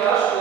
ponieważ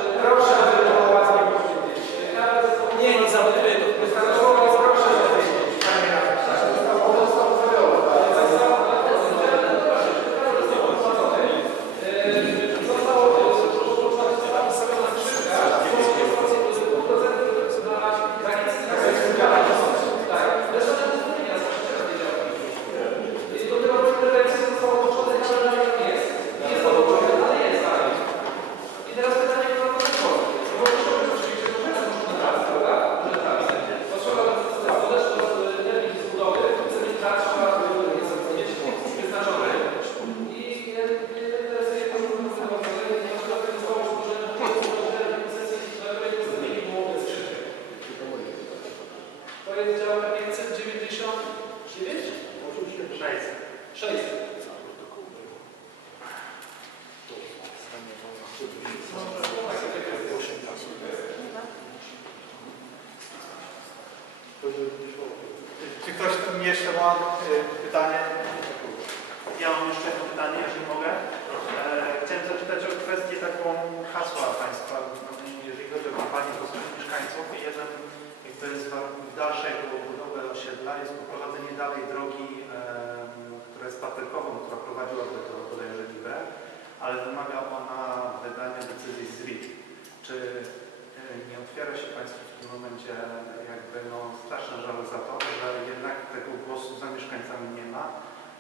momencie jakby no, straszne żale za to, że jednak tego głosu za mieszkańcami nie ma,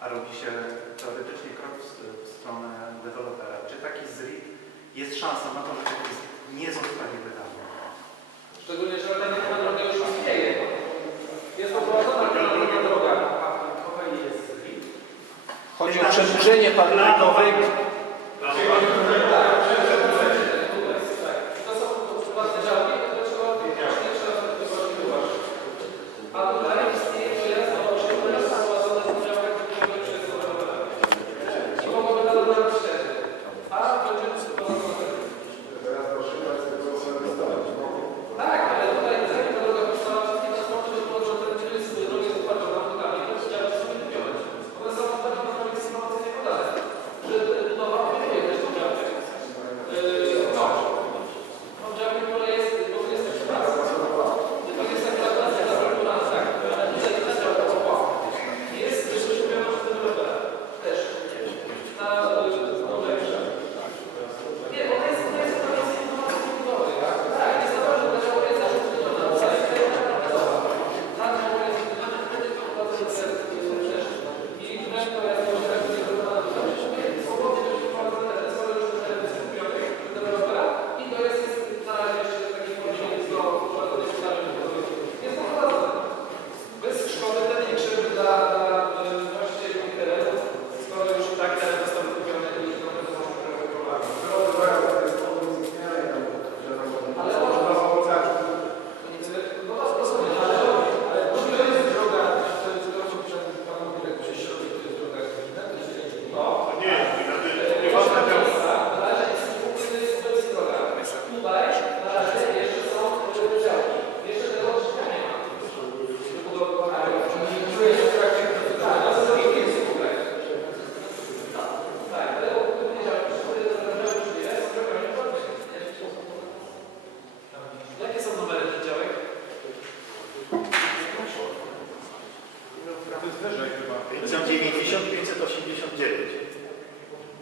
a robi się teoretycznie krok w, w stronę dewelopera. Czy taki ZRIT jest szansa na to, że taki ZRIT nie zostanie wydany? Szczególnie, że alternatywa droga już istnieje. Jest poprowadzona alternatywa droga. Chodzi o przedłużenie patrykowego.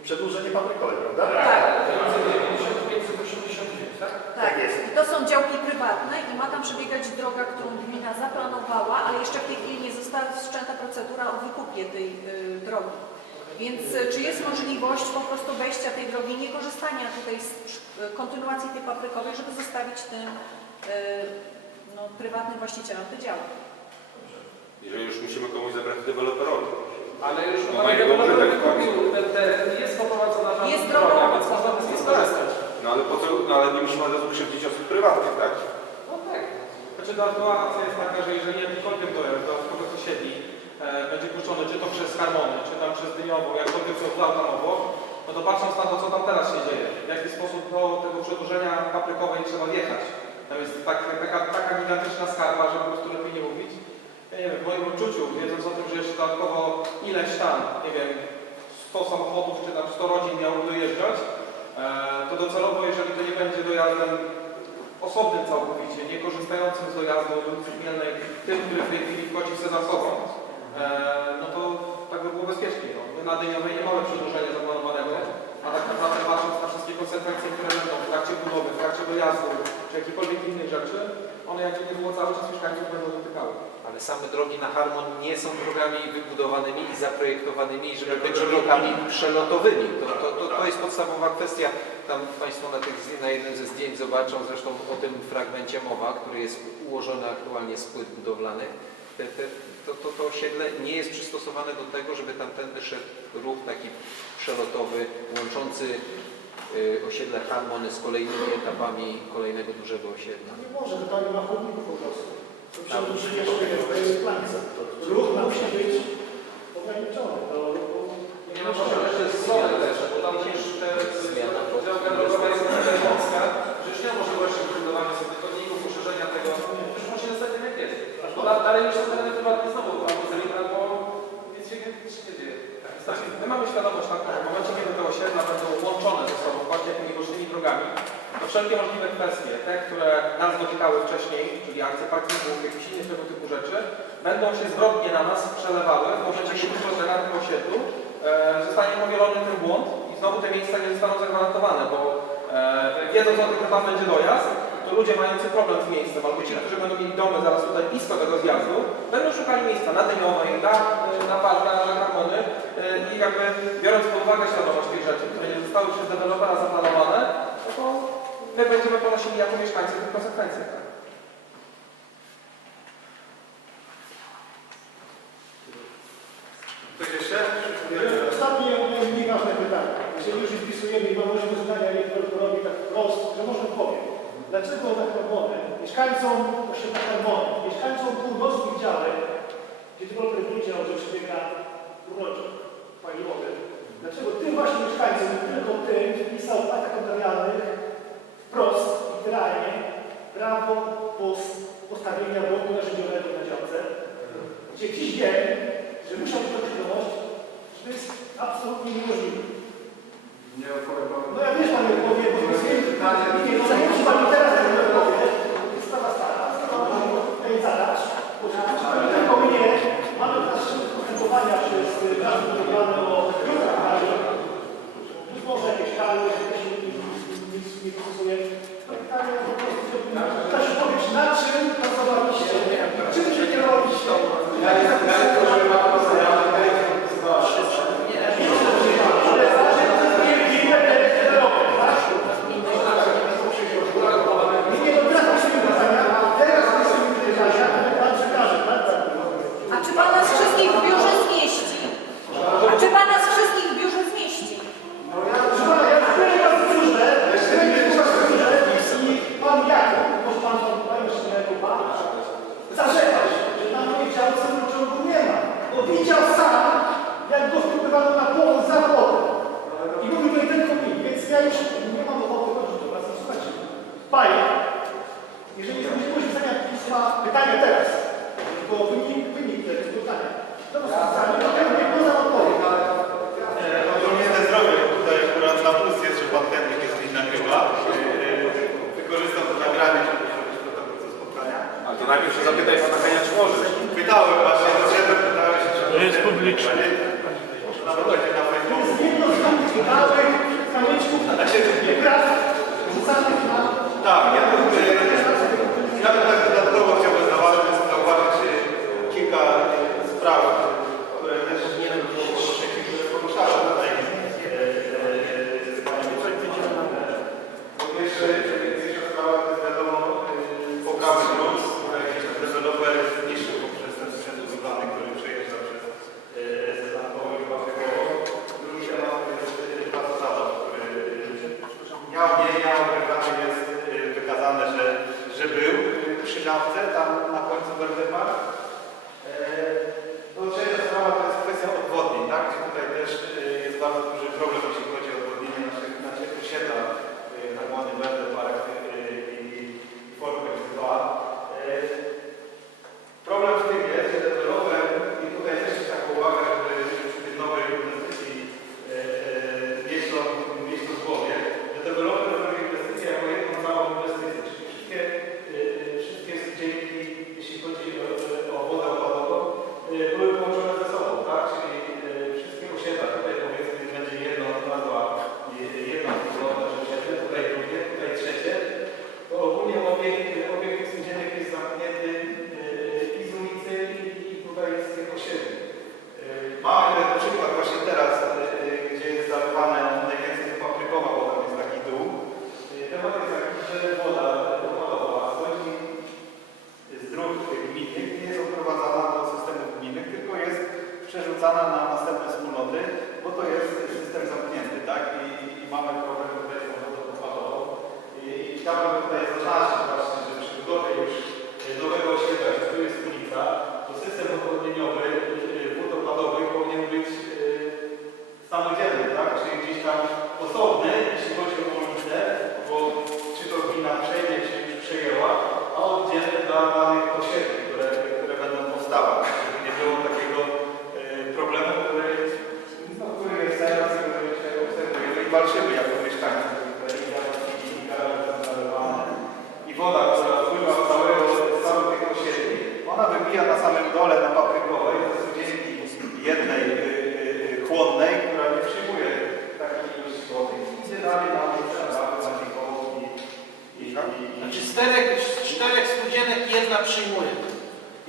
Przedłużenie paprykowe, prawda? Tak, 589, tak? tak. I to są działki prywatne i ma tam przebiegać droga, którą gmina zaplanowała, ale jeszcze w tej chwili nie została wszczęta procedura o wykupie tej y, drogi. Więc y, czy jest możliwość po prostu wejścia tej drogi, nie korzystania tutaj z y, kontynuacji tej paprykowej, żeby zostawić tym y, no, prywatnym właścicielom te działki? Jeżeli już musimy komuś zabrać deweloperowi. Ale już tak wykupił ten teren, jest poprowadzona tam Jest droga, droga. więc można by z niej skorzystać. No ale po co, no ale nie musimy od razu krzywdzić osób prywatnych, tak? No tak. Znaczy dodatkowa akcja jest taka, że jeżeli jakikolwiek dojazd do kogoś osiedli e, będzie puszczony czy to przez Harmony, czy tam przez Dyniową, jakkolwiek tam obok, no to patrząc na to, co tam teraz się dzieje, w jaki sposób do tego przedłużenia paprykowej trzeba wjechać. Tam jest tak, taka, taka gigantyczna skarpa, że po prostu lepiej nie mówić. Ja nie wiem, w moim odczuciu, wiedząc o tym, że jeszcze dodatkowo ileś tam, nie wiem, 100 samochodów czy tam 100 rodzin miało dojeżdżać, e, to docelowo, jeżeli to nie będzie dojazdem osobnym całkowicie, nie korzystającym z dojazdu do ulicy Chmielnej, tym, który w tej chwili wchodzi w Sedasowo, e, no to tak by było bezpiecznie. No. My na Dyniowej nie mamy przedłużenia zaplanowanego, a tak naprawdę patrząc na wszystkie konsekwencje, które będą w trakcie budowy, w trakcie dojazdu, czy jakichkolwiek innych rzeczy, one jak nie było cały czas mieszkańców będą dotykały. Ale same drogi na Harmon nie są drogami wybudowanymi i zaprojektowanymi, żeby być drogami przelotowymi. To, to, to, to jest podstawowa kwestia. Tam Państwo na, tych, na jednym ze zdjęć zobaczą zresztą o tym fragmencie mowa, który jest ułożony aktualnie z płyt budowlanych. Te, te, to, to, to osiedle nie jest przystosowane do tego, żeby tamtędy szedł ruch taki przelotowy, łączący y, osiedle Harmony z kolejnymi etapami kolejnego dużego osiedla. Nie może, to tam nie ma chodników po prostu. To przedłużenie jeszcze jest, to jest plańca. Ruch musi być ograniczony. To, to, Nie no może jeszcze z solem też, bo tam też te działka drogowa jest na tyle wąska, że już nie ma możliwości wybudowania sobie chodników, poszerzenia tego, już musi zostać tak jak jest. Bo da- dalej już są tereny prywatne znowu, albo celi, albo nic się nie, dzieje. Tak, my mamy świadomość taką, że w momencie, kiedy te osiedla będą łączone ze sobą właśnie to wszelkie możliwe kwestie, te, które nas dotykały wcześniej, czyli akcje parkingów, jakieś inne tego typu rzeczy, będą się zwrotnie na nas przelewały w momencie, kiedy na tym osiedlu. E, zostanie powielony ten błąd i znowu te miejsca nie zostaną zagwarantowane, bo e, wiedząc o tym, że tam będzie dojazd, to ludzie mający problem z miejscem, albo ci, którzy będą mieli domy zaraz tutaj blisko tego zjazdu, będą szukali miejsca na Dyniowej, na, na Parka, na Harmony e, i jakby biorąc pod uwagę świadomość tych rzeczy, które nie zostały przez dewelopera zaplanowane, no my będziemy ponosili jako mieszkańcy tych konsekwencje. Tak? Ktoś jeszcze? Ostatnie mniej ważne pytanie. Jeżeli już wpisujemy i mamy możliwość zadania je robi tak wprost, że może powiem. Dlaczego na Harmony, mieszkańcom osiedla Harmony, mieszkańcom północnych działek, gdzie deweloper wiedział, że przebiega uroczo paliwowy, dlaczego tym właśnie mieszkańcom, tylko tym wpisał w aktach notarialnych wprost, literalnie, prawo pos- postawienia bloku narzędziowego na działce, gdzie dziś wiem, że muszę tą świadomość, że to jest absolutnie niemożliwe. Nie odpowiem. No ja wiesz, panie powie, bo to jest nie, no teraz tak jak powie, to jest sprawa stara, sprawa tej zadaż. Czy pani tylko mnie, mamy teraz szybko postępowania przez Rady Budowlane o biurach, być może jakieś kary, że się nic nie stosuje. To pytanie po prostu, żeby ktoś powiedzieć, na czym pracowaliście, czym się kierowaliście. Ja nie Nie, no teraz musimy pytania, teraz musimy pytania, pan przekaże, tak? A czy Pan nas wszystkich w biurze zmieści? A czy Pan nas wszystkich w biurze zmieści? Proszę pana, ja byłem was w biurze, byłem was w biurze i pan Jakub, może pan pan pan jeszcze jako pan, zarzekał się, że na mojej działce rurociągu nie ma. Bo widział sam, jak go wpływano na płot za płotem. I mówił to jeden mi, więc ja już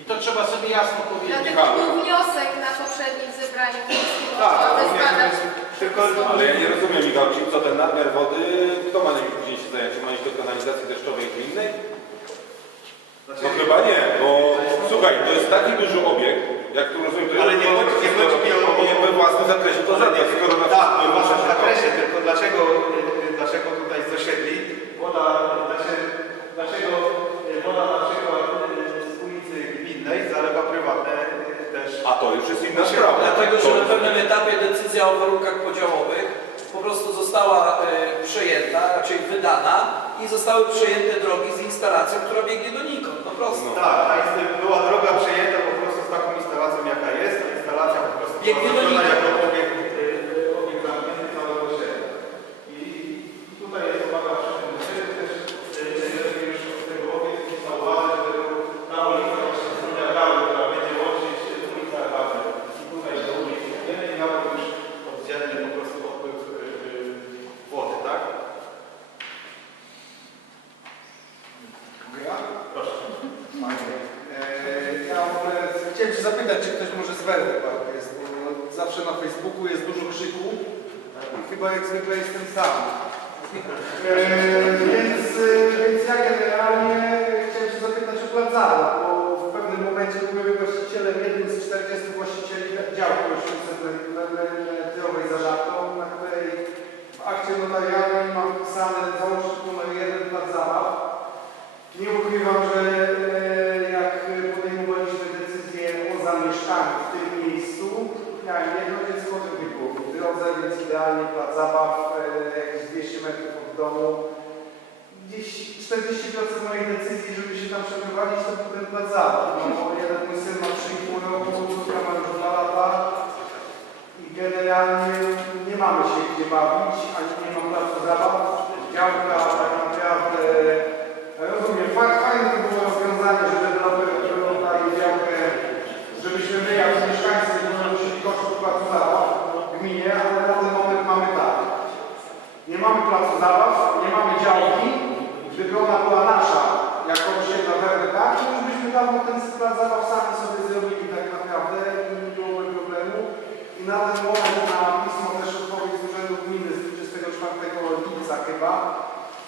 to trzeba sobie jasno powiedzieć. Dlatego był wniosek na poprzednim zebraniu Polskiego Tak, rozumiem, tylko Ale ja nie rozumiem, Michał, czy co ten nadmiar wody, kto ma nimi później się zająć? Czy ma iść do kanalizacji deszczowej gminnej? Znaczy, No chyba nie, bo słuchaj, to jest taki duży obiekt, jak tu rozumiem, to jest Ale nie chodzi- nie chodzi mi o- powinien we własnym zakresie to zadać, skoro na Tak, w waszym zakresie, tylko dlaczego, y, dlaczego tutaj z osiedli woda, inna sprawa. Dlatego, że na jest- pewnym etapie decyzja o warunkach podziałowych po prostu została e, przejęta, raczej wydana i zostały przejęte drogi z instalacją, która biegnie donikąd. No prosto. No. Tak, ta inst- była droga przejęta po prostu z taką instalacją jaka jest, ta instalacja po prostu Biegnie do zrobiona nikogo. jako obiekt, y, y, obiekt zamknięty całego osiedla. I i tutaj jest uwaga przy tym, że też y, jeżeli już z tego obiektu zauważyć, że na ulicy właśnie Studia Gały, która będzie łączyć ulicę Arbaty i tutaj do ulicy Gminnej miała już oddzielny po prostu odpływ y, y, wody, tak? Proszę. Eee, Ja w ogóle się zapytać, czy ktoś może z Werdy Park jest, bo zawsze na Facebooku jest dużo krzyku. Chyba jak zwykle jestem sam. Eee, Więc, e, więc ja generalnie chciałem się zapytać o Plazala, bo w pewnym momencie byłem właścicielem, jednym z 40 właścicieli działki 800-metrowej za Żabką, na której w akcie notarialnej mam wpisane załącznik numer 1 Plac Zabaw. Nie ukrywam, że e, jak podejmowaliśmy decyzję o zamieszkaniu w tym miejscu, miałem jedno dziecko, drugie było w drodze, więc idealnie plac zabaw, e, jakieś 200 metrów od domu. Gdzieś 40% mojej decyzji, żeby się tam przeprowadzić, to był ten plac zabaw. No, bo jeden mój syn ma 3,5 roku, córka ma już 2 lata i generalnie nie mamy się gdzie bawić, ani nie ma placu zabaw. Działka tak naprawdę ja Rozumiem, Fa- fajne to było rozwiązanie, że deweloper daje działkę, żebyśmy my jako mieszkańcy nie ponosili kosztów placu zabaw w gminie, ale na ten moment mamy tak. Nie mamy placu zabaw, nie mamy działki, gdyby ona była nasza, jako osiedla WRK, to już byśmy dawno ten plac zabaw sami sobie zrobili tak naprawdę i nie byłoby problemu. I na ten moment na pismo też odpowiedź z Urzędu Gminy z 24 lipca chyba,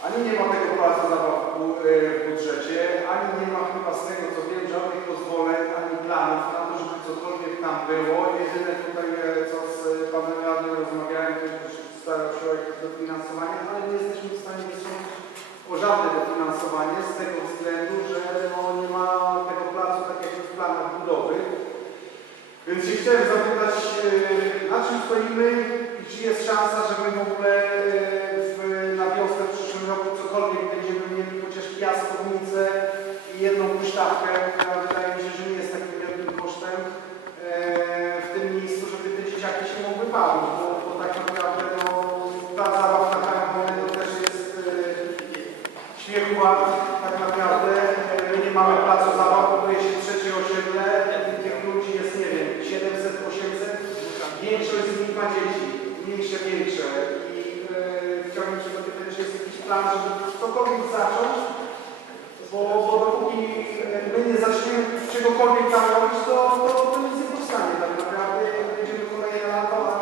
ani nie ma tego placu zabaw w bu- e, w budżecie, ani nie ma chyba z tego co wiem żadnych pozwoleń, ani planów na to, żeby cokolwiek tam było. Jedyne tutaj e, co z e, panem radnym rozmawiałem, to już starał się o jakieś dofinansowanie, ale nie jesteśmy w stanie wysnuć o żadne dofinansowanie z tego względu, że no, nie ma tego placu tak jak w planach budowy. Więc się chciałem zapytać, e, na czym stoimy i czy jest szansa, że my w ogóle placu zabaw, buduje się trzecie osiedle i tych ludzi jest, nie wiem, 700, 800. Większość z nich ma dzieci, mniejsze, większe. I e, chciałbym się zapytać, czy jest jakiś plan, żeby cokolwiek zacząć, bo, bo dopóki e, my nie zaczniemy czegokolwiek tam robić, to, to, to nic nie powstanie tak naprawdę. Będziemy kolejne lato, a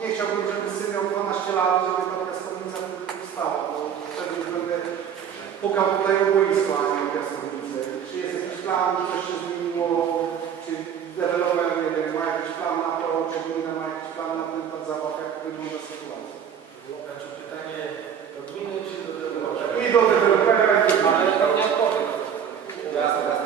nie chciałbym, żeby syn miał 12 lat, żeby ta piaskownica powstała, bo wtedy będę pukał tutaj o boisko, a nie o piaskownicę. Czy jest jakiś plan, czy coś się zmieniło, czy deweloper, nie wiem, ma jakiś plan na to, czy gmina ma jakiś plan na ten plac zabaw, jak wygląda sytuacja. Znaczy pytanie do gminy czy do dewelopera? I do dewelopera, i do Ale pewnie odpowiem. Jasne, jasne.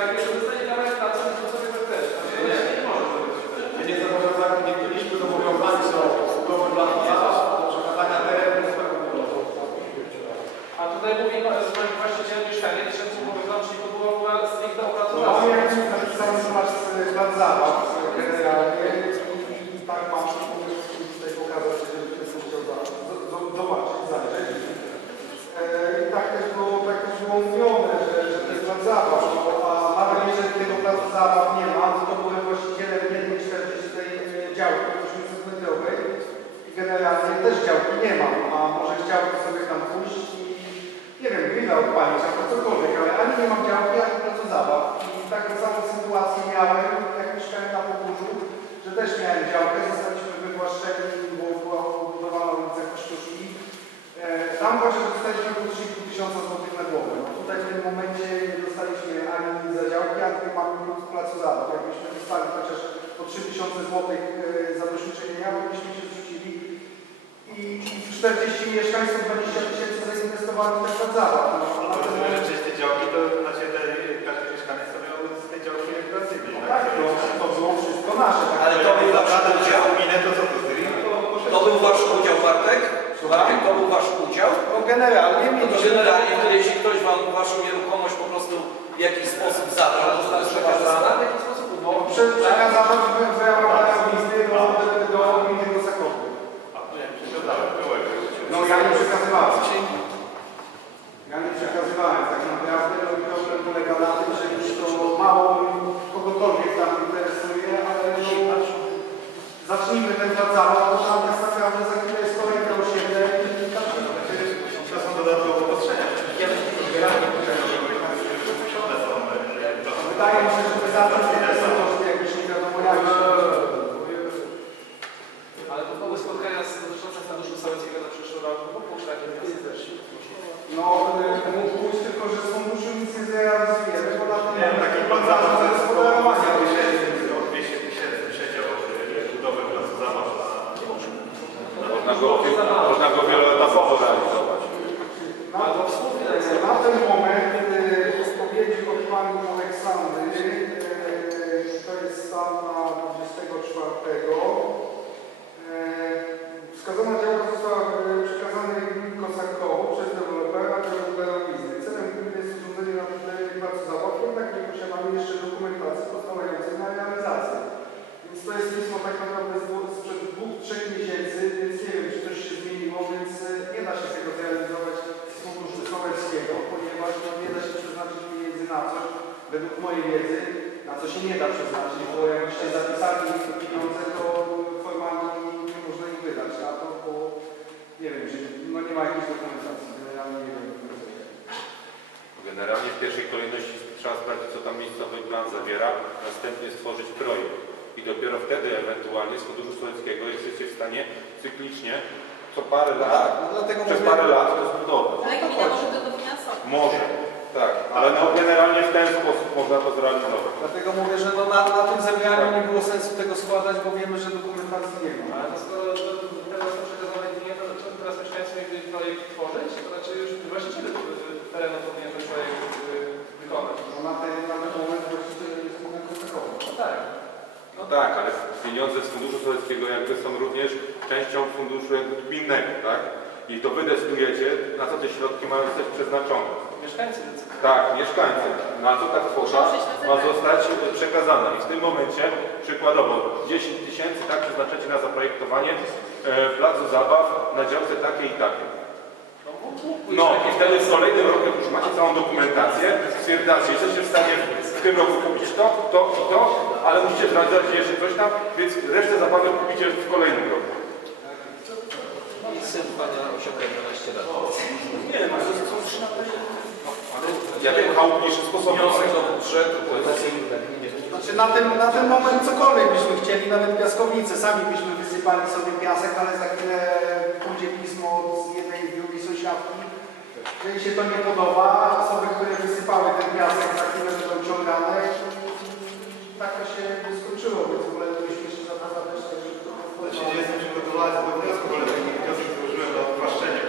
так и 30 mieszkań, 120 tysięcy zainwestowanych tak na zawał. No, Rzeczywiście działki to znaczy te, każdy mieszkaniec to z tej działki rekreacyjnej. No tak? tak, to, było wszystko nasze. Tak? Ale to był wasz udział. To, co no to był wasz udział, Bartek? Bartek, to był wasz udział? No, generalnie no to jeśli ktoś wam waszą nieruchomość po prostu w jakiś sposób zabrał, to znaczy, że w jakiś sposób... No, przekazano w ramach wiedzy, na co się nie da przeznaczyć, bo jakbyście zapisali te pieniądze, to formalnie nie można ich wydać, a to po, nie wiem, czy no nie ma jakiejś dokumentacji, generalnie nie wiem. Generalnie w pierwszej kolejności trzeba sprawdzić, co tam miejscowy plan zawiera, następnie stworzyć projekt i dopiero wtedy ewentualnie z Funduszu Sowieckiego jesteście w stanie cyklicznie co parę lat, no, przez parę lat to zbudować. Ale gmina może to dofinansować. Może w ten sposób można to zrealizować. Dlatego mówię, że no na, na tym zebraniu nie było sensu tego składać, bo wiemy, że dokumentacji nie ma. Ale to skoro teraz są przekazane linie, to to teraz mieszkańcy mieli projekt tworzyć, to znaczy już właściciele terenu powinien ten projekt y, wykonać. No na, ten, na ten moment właściciel jest moment kontakowy. No tak. No tak, ale pieniądze z Funduszu Sowieckiego jakby są również częścią funduszu jakby gminnego, tak? I to wy decydujecie, na co te środki mają zostać przeznaczone. Mieszkańcy decydują. Tak, mieszkańcy. Na co ta kwota ma zostać przekazana. I w tym momencie przykładowo 10 tysięcy tak przeznaczacie na zaprojektowanie e, placu zabaw na działce takiej i takiej. No, No i wtedy w kolejnym roku, jak już macie całą dokumentację, stwierdzacie, jesteście w stanie w tym roku kupić to, to i to, ale musicie zrealizować jeszcze coś tam, więc resztę zabawy kupicie w kolejnym roku. I syn pana osiąga 12 lat. Nie, no to są trzy Ale ja wiem, chałupniejszy sposób. Wniosek do budżetu, to jest Znaczy na ten, na ten moment cokolwiek byśmy chcieli, nawet piaskownicy, sami byśmy wysypali sobie piasek, ale za chwilę pójdzie pismo z jednej i drugiej sąsiadki, że im się to nie podoba, osoby, które wysypały ten piasek za chwilę będą ciągane i tak to się skończyło, więc w ogóle byśmy się to Znaczy, nie jestem przygotowany do tego wniosku, ale taki wniosek złożyłem na odpłaszczenie